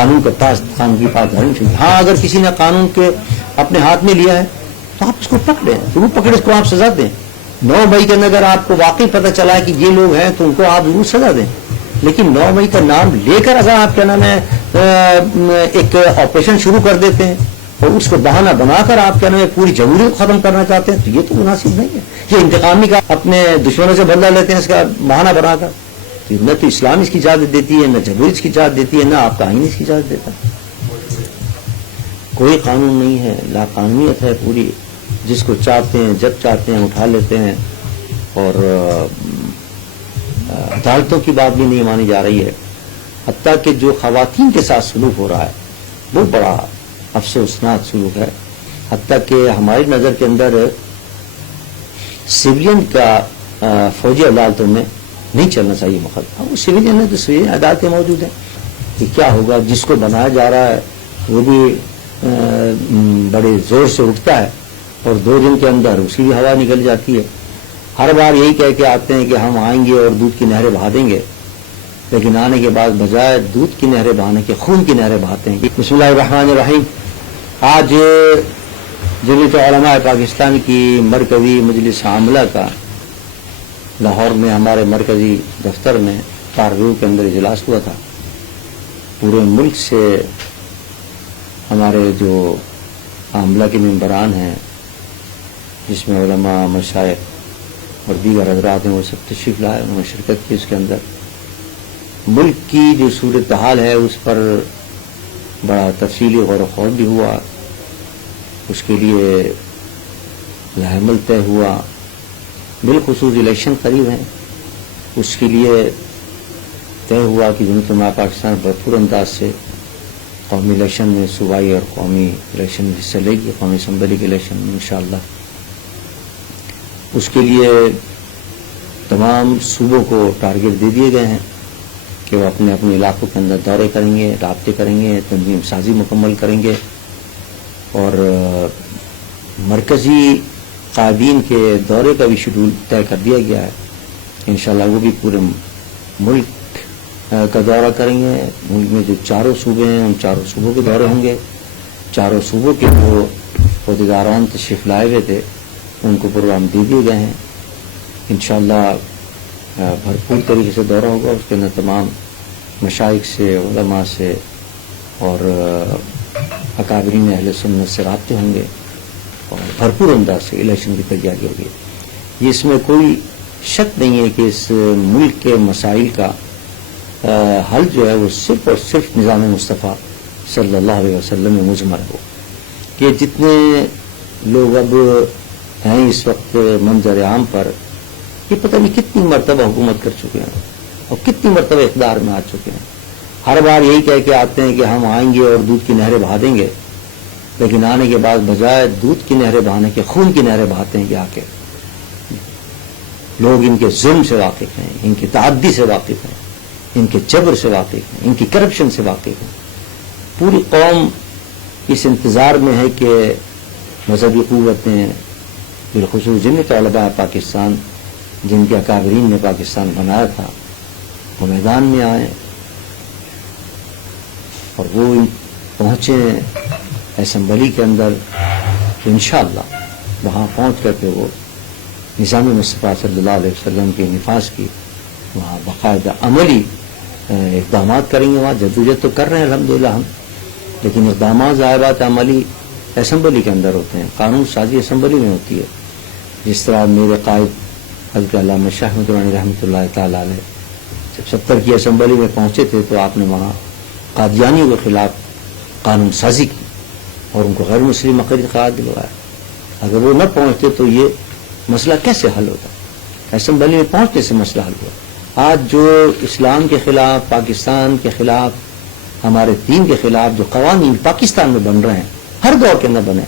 قانون کا پاس قانون کی پاس دھارنی چاہیے. ہاں اگر کسی نے قانون کے اپنے ہاتھ میں لیا ہے تو آپ اس کو پکڑیں, ضرور پکڑے, اس کو آپ سزا دیں. 9 مئی کے اندر اگر آپ کو واقعی پتہ چلا ہے کہ یہ لوگ ہیں تو ان کو آپ ضرور سزا دیں. لیکن 9 مئی کا نام لے کر اگر آپ کیا نام ہے ایک آپریشن شروع کر دیتے ہیں اور اس کو بہانہ بنا کر آپ کیا نام ہے پوری جمہوریت کو ختم کرنا چاہتے ہیں تو یہ تو مناسب نہیں ہے. یہ انتقامی کا اپنے دشمنوں سے بدلہ لیتے ہیں اس کا بہانہ بنا کر. نہ تو اسلام اس کی اجازت دیتی ہے, نہ جمہوریت اس کی اجازت دیتی ہے, نہ آپ کا آئین اس کی اجازت دیتا ہے. کوئی قانون نہیں ہے, لا قانونیت ہے پوری. جس کو چاہتے ہیں جب چاہتے ہیں اٹھا لیتے ہیں. اور عدالتوں کی بات بھی نہیں مانی جا رہی ہے. حتیٰ کہ جو خواتین کے ساتھ سلوک ہو رہا ہے وہ بڑا افسوسناک سلوک ہے. حتیٰ کہ ہماری نظر کے اندر سویلین کا فوجی عدالتوں میں نہیں چلنا چاہیے مقدمہ. وہ سویلین ہے تو سویلین عدالتیں موجود ہیں. کہ کیا ہوگا جس کو بنایا جا رہا ہے وہ بھی بڑے زور سے اٹھتا ہے اور 2 دن کے اندر اس کی بھی ہوا نکل جاتی ہے. ہر بار یہی کہہ کے آتے ہیں کہ ہم آئیں گے اور دودھ کی نہریں بہا دیں گے, لیکن آنے کے بعد بجائے دودھ کی نہریں بہانے کے خون کی نہریں بہاتے ہیں. بسم اللہ الرحمن الرحیم. آج جمعیت علماء پاکستان کی مرکزی مجلس عاملہ کا لاہور میں ہمارے مرکزی دفتر میں کارگرو کے اندر اجلاس ہوا تھا. پورے ملک سے ہمارے جو عاملہ کے ممبران ہیں جس میں علماء, مشائخ اور دیگر حضرات ہیں وہ سب تشریف لائے, انہوں نے شرکت کی. اس کے اندر ملک کی جو صورتحال ہے اس پر بڑا تفصیلی غور و خوض بھی ہوا. اس کے لیے عمل طے ہوا. بالخصوص الیکشن قریب ہیں, اس کے لیے طے ہوا کہ جمہوریت علماء پاکستان بھرپور انداز سے قومی الیکشن میں, صوبائی اور قومی الیکشن میں حصہ لے گی, قومی اسمبلی کے الیکشن میں انشاءاللہ. اس کے لیے تمام صوبوں کو ٹارگٹ دے دیے گئے ہیں کہ وہ اپنے اپنے علاقوں کے اندر دورے کریں گے, رابطے کریں گے, تنظیم سازی مکمل کریں گے. اور مرکزی قائدین کے دورے کا بھی شیڈول طے کر دیا گیا ہے. انشاءاللہ وہ بھی پورے ملک کا دورہ کریں گے. ملک میں جو 4 صوبے ہیں ان 4 صوبوں کے دورے ہوں گے. 4 صوبوں کے جو عہدیداران تشریف لائے ہوئے تھے ان کو پروگرام دے دیے گئے ہیں. انشاءاللہ بھرپور طریقے سے دورہ ہوگا. اس کے اندر تمام مشائخ سے, علماء سے اور اکابرین اہل سنت سے رابطے ہوں گے اور بھرپور انداز سے الیکشن کی تیاری ہوگی. یہ اس میں کوئی شک نہیں ہے کہ اس ملک کے مسائل کا حل جو ہے وہ صرف اور صرف نظام مصطفیٰ صلی اللہ علیہ وسلم میں مضمر ہو. کہ جتنے لوگ اب ہیں اس وقت منظر عام پر, یہ پتہ نہیں کتنی مرتبہ حکومت کر چکے ہیں اور کتنی مرتبہ اقتدار میں آ چکے ہیں. ہر بار یہی کہہ کے آتے ہیں کہ ہم آئیں گے اور دودھ کی نہریں بہا دیں گے, لیکن آنے کے بعد بجائے دودھ کی نہریں بہانے کے خون کی نہریں بہاتے ہیں. کہ آ کے لوگ ان کے ظلم سے واقف ہیں, ان کی تعدی سے واقف ہیں, ان کے جبر سے واقف ہیں, ان کی کرپشن سے واقف ہیں. پوری قوم اس انتظار میں ہے کہ مذہبی قوتیں, بالخصوص جمہیت علماء پاکستان جن کے اکابرین نے پاکستان بنایا تھا, وہ میدان میں آئیں اور وہ پہنچیں اسمبلی کے اندر. تو انشاءاللہ وہاں پہنچ کر کے وہ نظام مصطفیٰ صلی اللہ علیہ وسلم کے نفاذ کی وہاں باقاعدہ عملی اقدامات کریں گے. وہاں جدوجہد تو کر رہے ہیں الحمدللہ ہم, لیکن اقدامات ظاہرات عملی اسمبلی کے اندر ہوتے ہیں, قانون سازی اسمبلی میں ہوتی ہے. جس طرح میرے قائد حضرت علامہ شاہ احمد درانی رحمۃ اللہ تعالیٰ علیہ جب 70 کی اسمبلی میں پہنچے تھے تو آپ نے وہاں قادیانیوں کے خلاف قانون سازی کی اور ان کو غیر مسلم مقرر قرار دلوایا. اگر وہ نہ پہنچتے تو یہ مسئلہ کیسے حل ہوتا؟ اسمبلی میں پہنچنے سے مسئلہ حل ہوا. آج جو اسلام کے خلاف, پاکستان کے خلاف, ہمارے دین کے خلاف جو قوانین پاکستان میں بن رہے ہیں, ہر دور کے اندر بنے,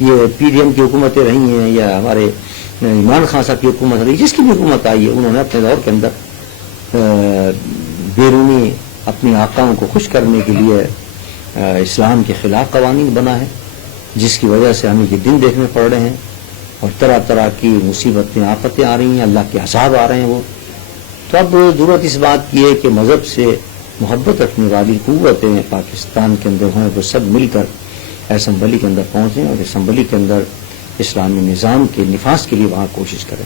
یہ پی ڈی ایم کی حکومتیں رہی ہیں یا ہمارے عمران خان صاحب کی حکومت رہی, جس کی بھی حکومت آئی ہے, انہوں نے اپنے دور کے اندر بیرونی اپنی آقاؤں کو خوش کرنے کے لیے اسلام کے خلاف قوانین بنا ہے, جس کی وجہ سے ہمیں یہ دن دیکھنے پڑ رہے ہیں اور طرح طرح کی مصیبتیں, آفتیں آ رہی ہیں, اللہ کے عذاب آ رہے ہیں. وہ تو اب ضرورت اس بات کی ہے کہ مذہب سے محبت رکھنے والی قوتیں پاکستان کے اندر ہیں، وہ سب مل کر اسمبلی کے اندر پہنچیں اور اسمبلی کے اندر اسلامی نظام کے نفاذ کے لیے وہاں کوشش کریں.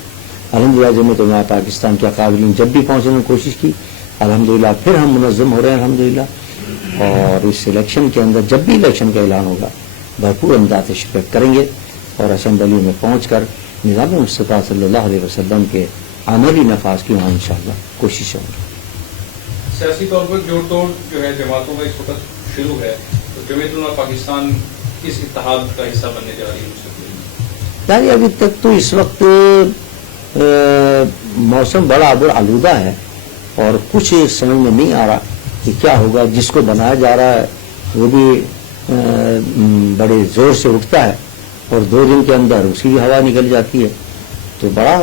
الحمدللہ جمعیت علماء پاکستان کے قابلین جب بھی پہنچنے کی کوشش کی، الحمدللہ پھر ہم منظم ہو رہے ہیں الحمدللہ. اور اس الیکشن کے اندر جب بھی الیکشن کا اعلان ہوگا بھرپور انداز سے شرکت کریں گے اور اسمبلی میں پہنچ کر نظام مصطفیٰ صلی اللہ علیہ وسلم کے عملی نفاذ کی وہاں انشاءاللہ کوشش ہوگی. سیاسی طور پر جوڑ توڑ جو ہے جماعتوں میں اس وقت شروع ہے، تو جمعیت علماء پاکستان کس اتحاد کا حصہ بننے جا رہی ہے؟ یعنی ابھی تک تو اس وقت موسم بڑا آلودہ ہے اور کچھ سمجھ میں نہیں آ رہا کہ کیا ہوگا. جس کو بنایا جا رہا ہے وہ بھی بڑے زور سے اٹھتا ہے اور 2 دن کے اندر اس کی بھی ہوا نکل جاتی ہے. تو بڑا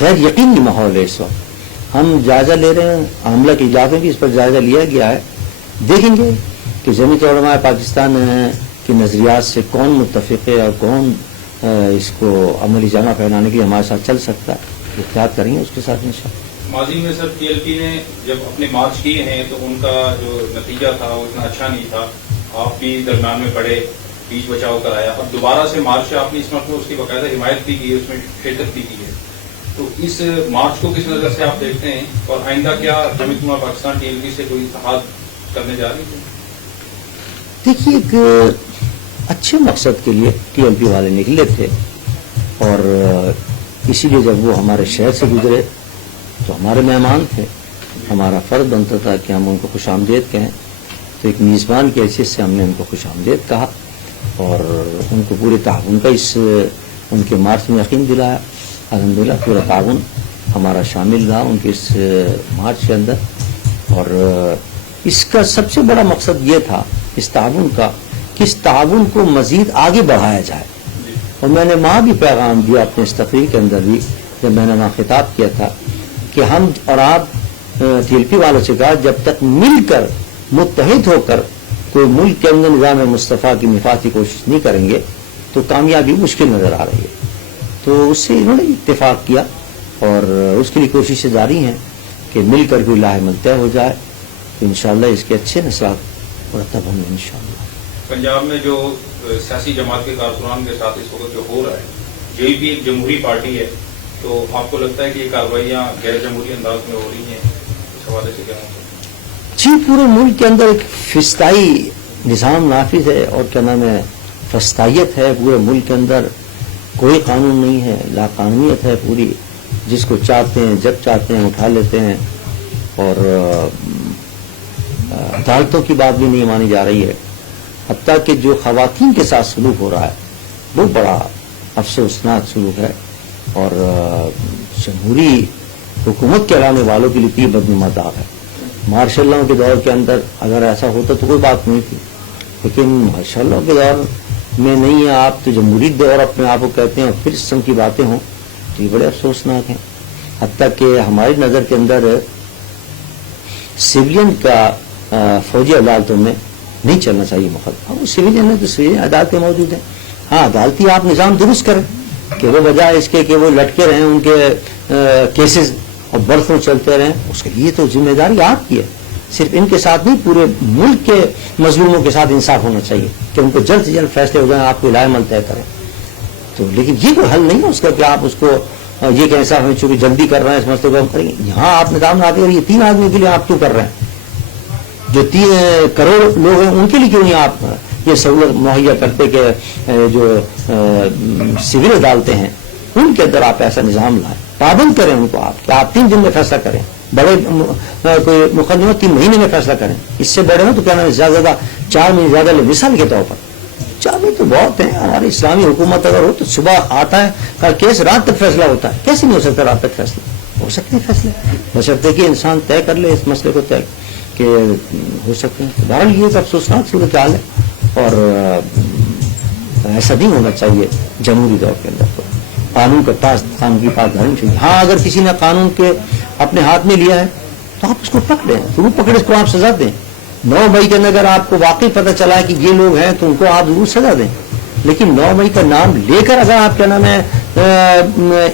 غیر یقینی ماحول ہے اس وقت. ہم جائزہ لے رہے ہیں، عاملہ کے اجلاس میں بھی اس پر جائزہ لیا گیا ہے. دیکھیں گے کہ جمعیت علماء پاکستان کے نظریات سے کون متفق ہے اور کون اس کو عملی جامہ پہنانے کے لیے ہمارے ساتھ چل سکتا ہے. احتیاط کریں گے اس کے ساتھ انشاءاللہ. ماضی میں سر ٹی ایل پی نے جب اپنے مارچ کیے ہیں تو ان کا جو نتیجہ تھا وہ اتنا اچھا نہیں تھا. آپ بھی درمیان میں پڑے، بیچ بچاؤ کرایا. اب دوبارہ سے مارچ آپ نے اس مرتبہ اس کی باقاعدہ حمایت بھی کی ہے، اس میں شرکت بھی کی ہے. تو اس مارچ کو کس نظر سے آپ دیکھتے ہیں اور آئندہ کیا جمعیت علماء پاکستان ٹی ایل پی سے کوئی اتحاد کرنے جا رہی ہے؟ دیکھیے ایک اچھے مقصد کے لیے ٹی ایل پی والے نکلے تھے اور اسی لیے جب وہ ہمارے شہر سے گزرے تو ہمارے مہمان تھے. ہمارا فرض بنتا تھا کہ ہم ان کو خوش آمدید کہیں. تو ایک میزبان کی حیثیت سے ہم نے ان کو خوش آمدید کہا اور ان کو پورے تعاون کا ان کے مارچ میں یقین دلایا. الحمدللہ پورا تعاون ہمارا شامل رہا ان کے اس مارچ کے اندر. اور اس کا سب سے بڑا مقصد یہ تھا اس تعاون کا کہ اس تعاون کو مزید آگے بڑھایا جائے. اور میں نے وہاں بھی پیغام دیا اپنے اس تقریر کے اندر بھی جب میں نے وہاں خطاب کیا تھا کہ ہم اور آپ ٹی ایل پی والوں سے کہا جب تک مل کر متحد ہو کر کوئی ملک کے اندر نظام مصطفیٰ کی نفاذ کی کوشش نہیں کریں گے تو کامیابی مشکل نظر آ رہی ہے. تو اس سے انہوں نے اتفاق کیا اور اس کے لیے کوششیں جاری ہیں کہ مل کر کوئی لاہ عمل طے ہو جائے تو انشاءاللہ اس کے اچھے نسلات مرتب ہوں گے انشاءاللہ. پنجاب میں جو سیاسی جماعت کے کارکنان کے ساتھ اس وقت جو ہو رہا ہے، جے پی ایک جمہوری پارٹی ہے، تو آپ کو لگتا ہے کہ یہ کارروائیاں غیر جمہوری انداز میں ہو رہی ہیں؟ اس حوالے سے کیا ہوگا؟ جی پورے ملک کے اندر ایک فسطائی نظام نافذ ہے اور کیا نام ہے فسطائیت ہے. پورے ملک کے اندر کوئی قانون نہیں ہے، لا قانونیت ہے پوری. جس کو چاہتے ہیں جب چاہتے ہیں اٹھا لیتے ہیں اور عدالتوں کی بات بھی نہیں مانی جا رہی ہے. حتیٰ کہ جو خواتین کے ساتھ سلوک ہو رہا ہے وہ بڑا افسوسناک سلوک ہے اور جمہوری حکومت کے لانے والوں کے لیے بدنما داغ ہے. مارشاء اللہ کے دور کے اندر اگر ایسا ہوتا تو کوئی بات نہیں تھی، لیکن ماشاء اللہ کے دور میں نہیں ہے. آپ تو جمہوری دور اپنے آپ کو کہتے ہیں اور پھر اس قسم کی باتیں ہوں تو یہ بڑے افسوسناک ہیں. حتیٰ کہ ہماری نظر کے اندر سویلین کا فوجی عدالتوں میں نہیں چلنا چاہیے مقدمہ. وہ سویلین ہے تو سویلین عدالتیں موجود ہیں. ہاں عدالتی آپ نظام درست کریں کہ وہ بجائے اس کے کہ وہ لٹکے رہیں ان کے کیسز اور برسوں چلتے رہیں. اس کے لیے تو ذمہ داری آپ کی ہے. صرف ان کے ساتھ نہیں پورے ملک کے مظلوموں کے ساتھ انصاف ہونا چاہیے کہ ان کو جلد سے جلد فیصلے ہو جائیں، آپ کو لاہ عمل طے کریں. تو لیکن یہ کوئی حل نہیں ہے اس کا کہ آپ اس کو یہ کہ ایسا ہمیں چونکہ جلدی کر رہے ہیں اس مسئلے کو ہم کریں گے. یہاں آپ نظام لاتے ہیں اور یہ 3 آدمی کے لیے آپ کیوں کر رہے ہیں؟ جو 3 کروڑ لوگ ہیں ان کے لیے کیوں نہیں آپ یہ سہولت مہیا کرتے کہ جو سول عدالتیں ہیں ان کے اندر آپ ایسا نظام لائیں، پابند کریں ان کو آپ کہ آپ 3 دن میں فیصلہ کریں. بڑے کوئی مقدمہ 3 مہینے میں فیصلہ کریں. اس سے بڑے ہوں تو کیا نام ہے زیادہ 4 مہینے زیادہ مثال کے طور پر 4 مہینے تو بہت ہیں. ہماری اسلامی حکومت اگر ہو تو صبح آتا ہے کیس رات تک فیصلہ ہوتا ہے. کیسے نہیں ہو سکتا رات تک فیصلہ؟ ہو سکتے ہیں فیصلے بشرطے کہ انسان طے کر لے اس مسئلے کو طے کہ ہو سکتے ہیں. بہرحال یہ ایک افسوسناک صورتحال ہے اور ایسا نہیں ہونا چاہیے جمہوری دور کے اندر. تو قانون کا پاس قانون کی پاس دھرم چاہیے. ہاں اگر کسی نے قانون کے اپنے ہاتھ میں لیا ہے تو آپ اس کو پکڑیں، ضرور پکڑے، اس کو آپ سزا دیں. 9 مئی کے اندر اگر آپ کو واقعی پتہ چلا ہے کہ یہ لوگ ہیں تو ان کو آپ ضرور سزا دیں. لیکن 9 مئی کا نام لے کر اگر آپ کیا نام ہے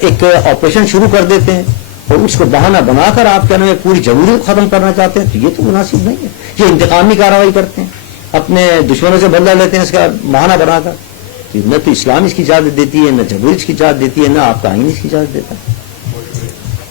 ایک آپریشن شروع کر دیتے ہیں اور اس کو بہانہ بنا کر آپ کہنا پوری جمہوریت کو ختم کرنا چاہتے ہیں تو یہ تو مناسب نہیں ہے. یہ انتقامی کارروائی کرتے ہیں, اپنے دشمنوں سے بدلہ لیتے ہیں اس کا بہانہ بنا کر. نہ تو اسلام اس کی اجازت دیتی ہے, نہ جمہوریت اس کی اجازت دیتی ہے, نہ آپ کا آئین اس کی اجازت دیتا ہے.